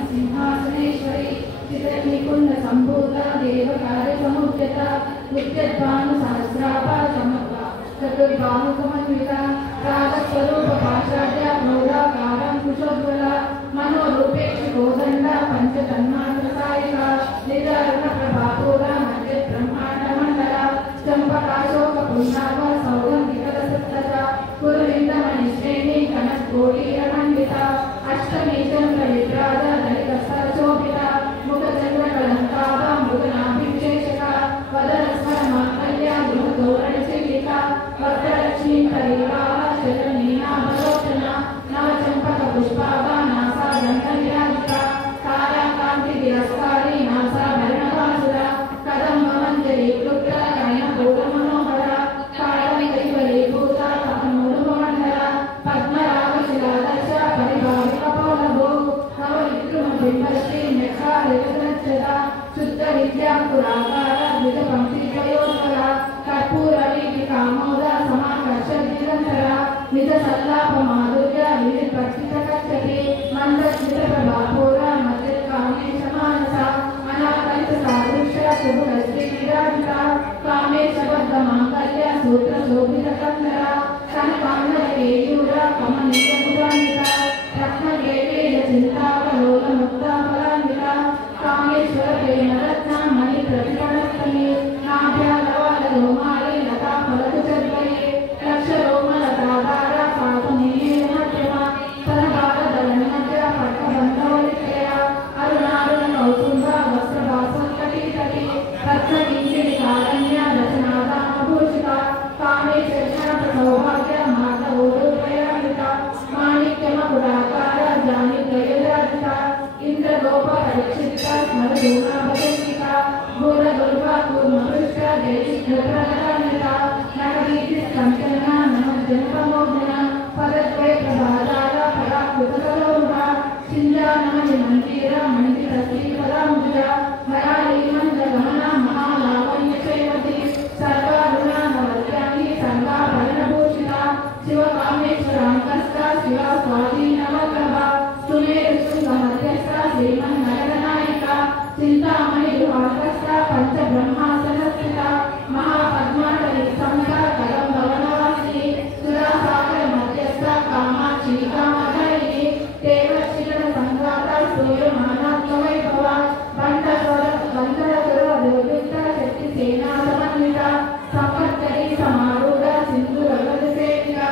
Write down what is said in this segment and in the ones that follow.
सिंहासनेश्वरी चित्रनिकुंड संभूता देवकार्य समुद्यता नित्यद्भानु सहस्राभा समता चतुर्भानु समन्विता राजस्वरूप पाशाढ्या प्रौढाकारं कुशोज्वला मनोरूपेक्षु गोदंडा पंचतन्मात्र सायिका निदारुण प्रभापूरा मध्य ब्रह्मांड मंडला चंपकाशोक पुण्णाभ सौगंधिकरसत्तजा कुरुविंदमणिश्रेणी कनकोटी अमंडिता अष्टमी चंद्र विभ्राजा दलितस्तरशोभिता मुखचंद्रकलंकाभा मृगनाभिषेचका वदनस्मरमाकल्या गृहतोरणचिलिका वक्त्रलक्ष्मी परिवाह शरणीनाभलोचना नवचंपकपुष्पाभा नासादण्डविराजिता ताराकान्तितिरस्कारी नासाभरणवासुरा कदम्बमञ्जरीकृता कनकगौरमनोहरा कालकैवलीभूता कमलोरुमण्डला पद्मरागशिलादशा परिभाविकपौलभो नवविक्रमबिम्बश्री मेघालिकनच्छदा शुद्धविद्याकुराकारा द्विजपङ्क्तिद्वयोज्ज्वला कर्पूरवीथिकामोदा समाकर्षद्दिगन्तरा निजसल्लापमाधुर्या विधिपक्षितकच्छति मन्दस्मितप्रभापूरा मध्यकामेशमानसा अनाकलितसादृश्या शुभश्रीविराजिता कामेशबद्धमाङ्गल्या सूत्रशोभितकन्धरा कनकाम्बरकेयूरा कमनीयमुदान्विता रत्नकेलीयचिन्तावलोलमुक्ताफलान्विता कामेश्वरप्रेमरत्ना मणिप्रतिपणस्तने नाभ्यालवाललोमाली लताफलकुचद्वये लक्षरोमलताधारा साधुनीयमध्यमा सरभारदलन्मध्या पट्टबन्धवलित्रया अरुणारुणकौसुम्भा वस्त्रभासत्कटितटी रत्नकिङ्किणिकारण्या रचनादामभूषिता कामेशक्षणप्रसौभाग्या माधवोरुद्वयान्विता माणिक्यमकुडाकारा जानिद्वयराजिता इन्द्रगोपपरिक्षिप्ता स्मरदूनाभजन्विता घोरगुल्फा कूर्मपृष्टा जयिष्ठप्रगतान्विता नखवीथिस्तंचना नमज्जनपमोघना पदद्वय प्रभादारा पराकृतकलोरुहा चिञ्जानमणिमन्दिरा मण्डितश्रीपदाम्बुजा हरालीमञ्जगमना महालावण्यशैवती सर्वारुणा नवद्याङ्गी सर्वाभरणभूषिता शिवकामेश्वराङ्कस्था शिवा स्वाधीनवल्लभा सुमेरुशृङ्गमध्यस्था श्रीमन्नगरनायिका चिन्तामणिगृहार्थस्था पञ्चब्रह्मासनस्थिता महापद्माटवीसंस्था कदम्बवनवासिनी सुरासागरमध्यस्था कामाक्षी कामधरिणी देवशिखरसङ्घाता सूर्यमानात्मवैभवा बन्धरसुरवधोद्युक्ता शक्तिसेनासमन्विता संवत्सरी समारूढा सिन्धुरगजसेविका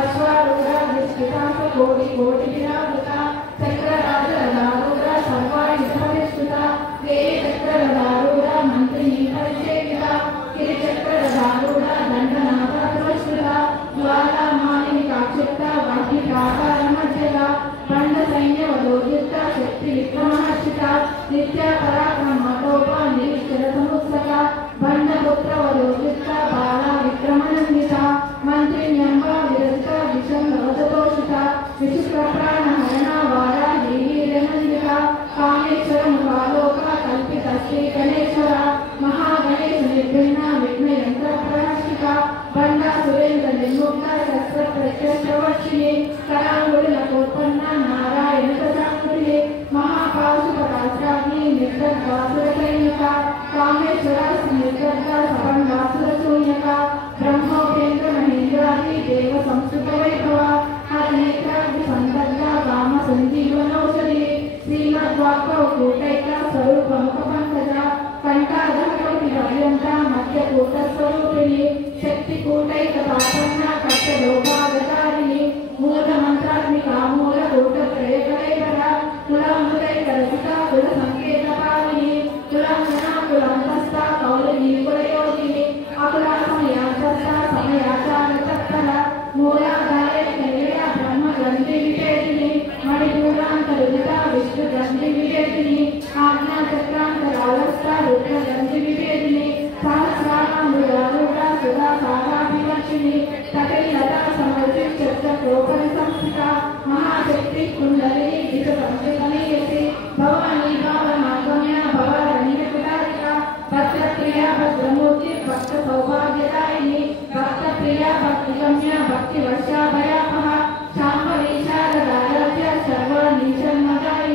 अश्वारूढा विष्टिता कोटिकोटिविरावृता चक्रराजरदारूढा सर्वायुधविष्टुता देवीचक्ररदारूढा मन्त्रिणी परिसेविता गिरिचक्ररदारूढा दण्डनाथप्रश्रुता ज्वालामालिनिकाक्षिप्ता वाग्भिप्राकारमध्यगा बण्डसैन्यवधोद्युक्ता शक्तिविक्रमहर्षिता नित्यापराक्रममतोपा निरीश्वरसमुत्सका बण्डपुत्रवधोद्युक्ता बाला विक्रमनन्दिता मन्त्रिण्यम्बा विरचिता विषङ्गवदतोषिता विचित्रप्राणहरणा वाराहीवीर्यनन्दिता कामेश्वरमुखालोका कल्पितश्रीगणेश्वरा महागणेशनिर्भिन्ना विघ्नयन्त्रप्रहर्षिता बण्डासुरेन्द्रनिर्मुक्ता शस्त्रप्रत्यस्त्रवर्षिणी कराङ्गुलिनकोत्पन्ना नारायणप्रजाकृतिः महापाशुपटास्त्राग्नि निर्दग्धासुरसैनिका कामेश्वरास्निर्दग्धा सपन्वासुरशून्यका ब्रह्मोपेन्द्रमहेन्द्रादि देवसंस्कृतवैभवा हरनेत्राग्निसन्दग्धा कामसञ्जीवनौषधिः श्रीमद्वाक्पौ कूटैका स्वरूपमुखपङ्कजा कण्ठाधरकोटिपर्यन्ता मध्यकूटस्वरूपिणी शक्तिकूटैकपापन्ना कट्टलोभागतारिणी मूलमन्त्रात्मिका मूलकूटत्रयकलेवरा कुलामृतैकरचिता कुलसङ्केतपालिनी कुलाङ्गना कुलान्तस्था कौलिनी कुलयोगिनी अकुलासमयान्तस्था समयाचारतत्परा मूलाधारैकनिलया ब्रह्मग्रन्थिविवेदिनी मणिपूरान्तरुदिता विष्णुग्रन्थिविवेदिनी आज्ञाचक्रान्तरावस्था रुद्रग्रन्थिविवेदिनी सहस्राणामृगारूढा सुधा सागाभिवर्षिणी तटैलता समर्पितचक्रकोपरिसंस्थिता महाशक्ति कुण्डलिनी दिशपञ्चकमयसी भवानी भावनागम्या भवरणीयकुटारिका भक्तप्रिया भद्रमूर्ति भक्तसौभाग्यदायिनी भक्तप्रिया भक्तिगम्या भक्तिवर्षाभयापहा शाम्भवी शारदाराध्या सर्वाणीशन्मदाय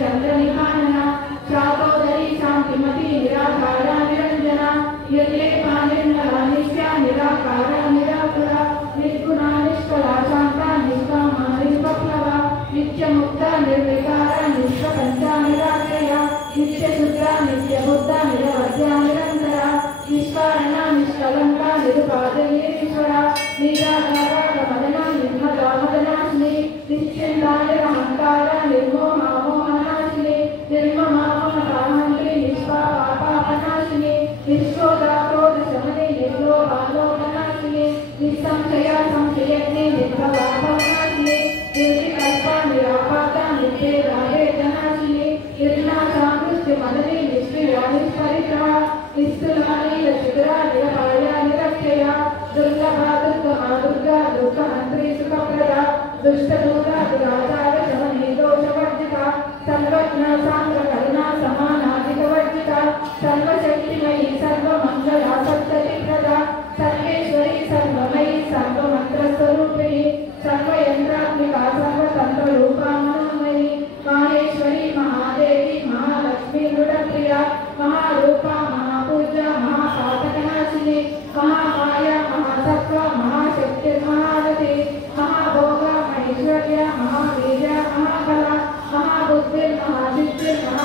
चंद्र निभानना शातोदरी शांतिमती निराकारा निरंजना निर्लेपा निर्मला नित्या निराकारा निराकुला निर्गुणा निष्कला शांता निष्कामा निर्वप्लवा नित्यमुक्ता निर्विकारा निष्प्रपंचा निराश्रया नित्यशुद्धा नित्यबुद्धा निरवध्या निरंतरा निष्कारणा निष्कलंका निरुपादयेश्वरा निराकारा मदना निर्मला मदनाश्नी निश्चिन्ता निरहंकारा निर्मोहा मोहनाशिनी निर्ममा ममतामन्त्री निष्पापापनाशिनी निष्क्रोधा क्रोधशमने निर्लोभालोभनाशिनी निस्संशया संशयज्ञे निर्भवा भवनाशिनी निर्विकल्पा निरापाता नित्येदा वेदनाशिनी निर्नाशा मृत्युमदने निष्क्रिया निष्परिग्रहा निस्तुलानि रचिकरा निरपाया निरक्षया दुर्लभा दुर्गमा दुर्गा दुःखहन्त्री सुखप्रदा दुष्टदूता दुराचार शमने दोषवर्जिता सर्वज्ञा सान्द्रकरुणा समानाधिकवर्जिता सर्वशक्तिमयी सर्वमङ्गला सप्ततिप्रदा सर्वेश्वरी सर्वमयी सर्वमन्त्रस्वरूपिणी सर्वयन्त्रात्मिका सर्वतन्त्ररूपा मनोमयी माहेश्वरी महादेवी महालक्ष्मी मृडप्रिया महारूपा महापूजा महापातकनाशिनी महामाया महासत्त्वा महाशक्तिर्महारथी महाभोगा महेश्वर्या महावीर्या महाबला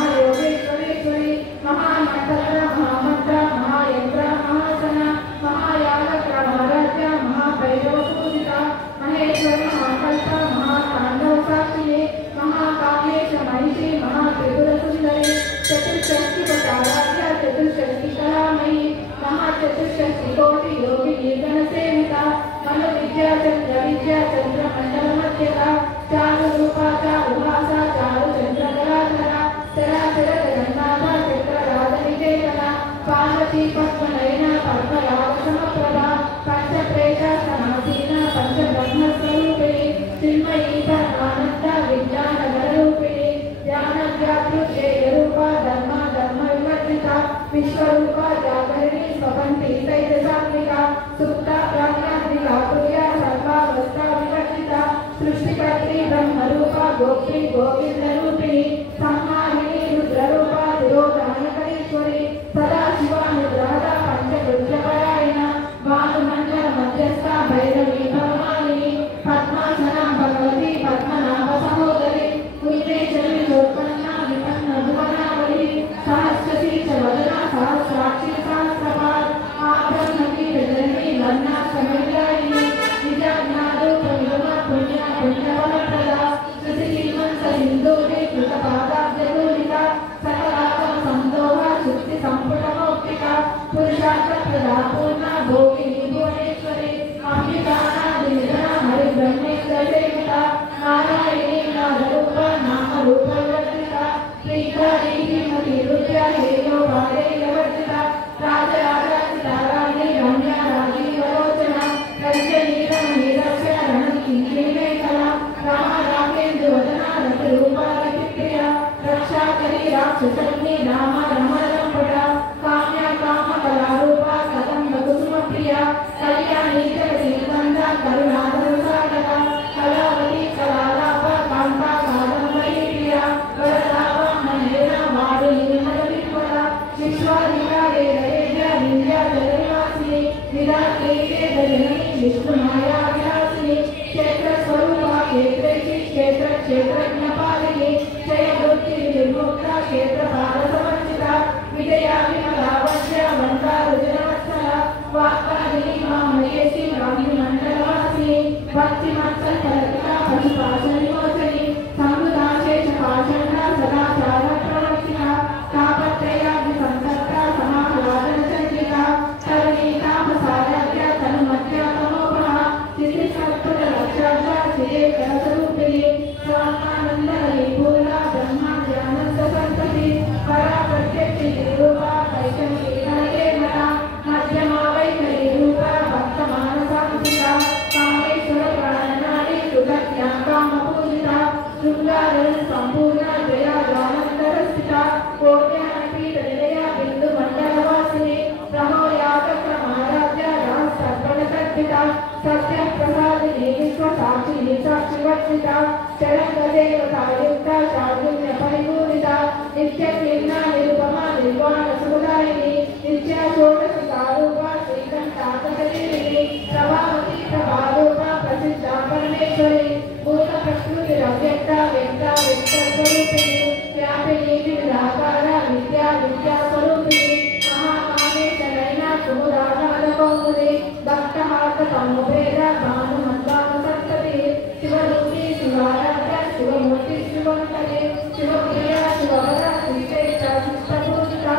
महाबुद्धिर्महासिद्धिर्महायोगेश्वरेश्वरी महानक्षत्र महामन्त्र महायन्त्र महासना महायागत्र महाराज्या महाभैरवपूजिता महेश्वर महाकल्पा महाताण्डवसाक्षिणी महाकामेश महिषी महात्रिपुरसुन्दरी चतुष्षष्टिपटाराध्या चतुष्षष्टिकलामयी महाचतुष्षष्टिकोटि योगिनी गणसेविता मनोविद्या चन्द्रविद्या चन्द्रमण्डलमध्यता चारुरूपा चारुभासा चारुचन्द्रकलाधरा चराचर जगन्नाथा चक्रराजनिकेतना पार्वती पद्मनयना पद्मरागसमप्रभा पंचप्रेषा समासीना पंचब्रह्मस्वरूपिणी चिन्मयी परमानन्दा विज्ञानगणरूपिणी ज्ञानव्याप्युच्चेयरूपा धर्मा धर्मविवर्जिता विश्वरूपा जागरिणी स्वपन्ती तैजसात्मिका सुप्ता प्राज्ञात्मिका तुर्या सर्वावस्था विवर्जिता सृष्टिकर्त्री ब्रह्मरूपा गोप्त्री गोविन्दरूपिणी संहारिणी रुद्ररूपा तिरोधानकरीश्वरी सदाशिवानुग्रहदा पंचरुद्रपरायणा भानुमण्डल मध्यस्था भैरवी भवानी पद्मासना भगवती पद्मनाभ सहोदरी उन्मेषणी लोकन्ना विपन्न भुवनावली सहस्रशीर्ष वदना सहस्राक्षी सहस्रपाद आभ्रमती हृदयी वर्णा समिलायिनी निजाज्ञारूप निगमा पुण्या पुण्यवनप्रदा श्रुतिजीवंत सिन्धूरे कृतपादाब्जगोलिका सकलागम संदोहा शुद्धि संपुटमौक्तिका पुरुषार्थप्रदा पूर्णा भोगिनी भुवनेश्वरी अम्बिकानादिनिधना हरिब्रह्मेश्वरसेविता नारायणी नादरूपा नामरूपवर्जिता श्रीकारीमती रुद्रा हेयो वारेयवर्जिता राजराजाचिता राजी रम्या राजीवलोचना रञ्जनीरमणिरक्षण रणकिङ्किणीमेखला रमा राकेन्दुवदना रतिरूपा रतिप्रिया रक्षाकरी राक्षसग्नि रामा रमणरम्पटा काम्या कामकलारूपा कदम्बकुसुमप्रिया कल्याणी जगदीवन्दा करुणाधरसागरा कलावती कलालापा कान्ता कादम्बरीप्रिया वरदावा महेरा वारुणीर्मलविह्वला विश्वाधिकारे रयेजा विन्द्याचलनिवासिनी विराट्केशे दलिनी विष्णुमाया विलासिनी क्षेत्रस्वरूपा क्षेत्रेशी क्षेत्रज्ञपालिनी जयवृत्तिर्विमुक्ता क्षेत्रपालसमर्चिता विजया विमलावश्या वन्दा रुजनवत्सला वाक्कालिनी मामहेशी वायुमण्डलवासिनी भक्तिमत्सलफलकिता पशुपाशनिमोचनी संवृताशेषपाषण्डा सदाचारप्रवर्तिता तापत्रयाग्निसन्तप्ता समाह्लादनचन्द्रिका तरणीतापसाराध्या तनुमध्या तमोपहा स्थितिसत्पदलक्षाक्षा श्रीकरस्वरूपिणी स्वात्मानन्दहरि पूर्णा ब्रह्माज्ञानसन्तति परा प्रत्यक्षिरूपा वैष्णवीहरेमला मध्यमा वैखरीरूपा भक्तमानसान्विता कामेश्वरप्राणनाडी सुगत्या कामपूजिता शृङ्गारण सम्पूर्णा जया ज्वालन्तरस्थिता कोट्यानपीठनिलया बिन्दुमण्डलवासिनी प्रहोयागक्रमाराध्या राजसर्पणकर्पिता सत्यप्रसादिनी विश्वसाक्षिणी साक्षिवत्स समन्विता चरणदेवतायुक्ता चारुण्य परिपूरिता नित्यक्लीना निरुपमा निर्वाण सुखदायिनी नित्या षोडशिकारूपा श्रीकण्ठाकशरीरिणी प्रभावती प्रभारूपा प्रसिद्धा परमेश्वरी भूत प्रकृति अव्यक्ता व्यक्ता व्यक्तस्वरूपिणी व्यापिनी विविधाकारा विद्या विद्या स्वरूपिणी महाकामेश नयना कुमुदाधार कौमुदी दत्तहात तमोभेदा भानुमद्भानुसन्तति शिवरूपी शिवाराध्या शिवमूर्ति शिवङ्करे शिवप्रिया शिववरा श्रीचैत्र शिष्टभूषिता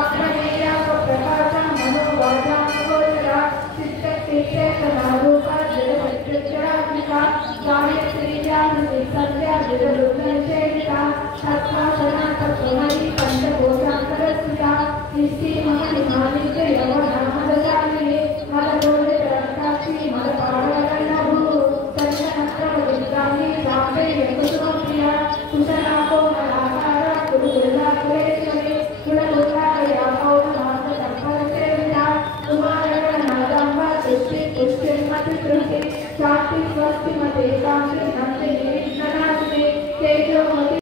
अप्रमेया स्वप्रकाशा मनोवाचा गोचरा चित्तक्षेत्ररूपा जगच्चरात्मिका गायत्री जागृति संध्या जगरुद्रसेविका तत्त्वासना तत्त्वमयी पंचकोशान्तरस्थिता निष्ठी महनिमानित्य यवनामदशालिनी मदगोलितरक्ताक्षी मदपावलकर्णभू सज्जनत्रवदित्राणि साम्बे यकुसुमप्रिया कुशलाकोमलाकारा कुरुकुलाकुलेश्वरी कुलकुलाकया पौर्णमासतत्परसेविता उमारणनादाम्बा तुष्टि पुष्टिर्मतितृप्ति शान्ति स्वस्तिमते कान्ति नन्दिनी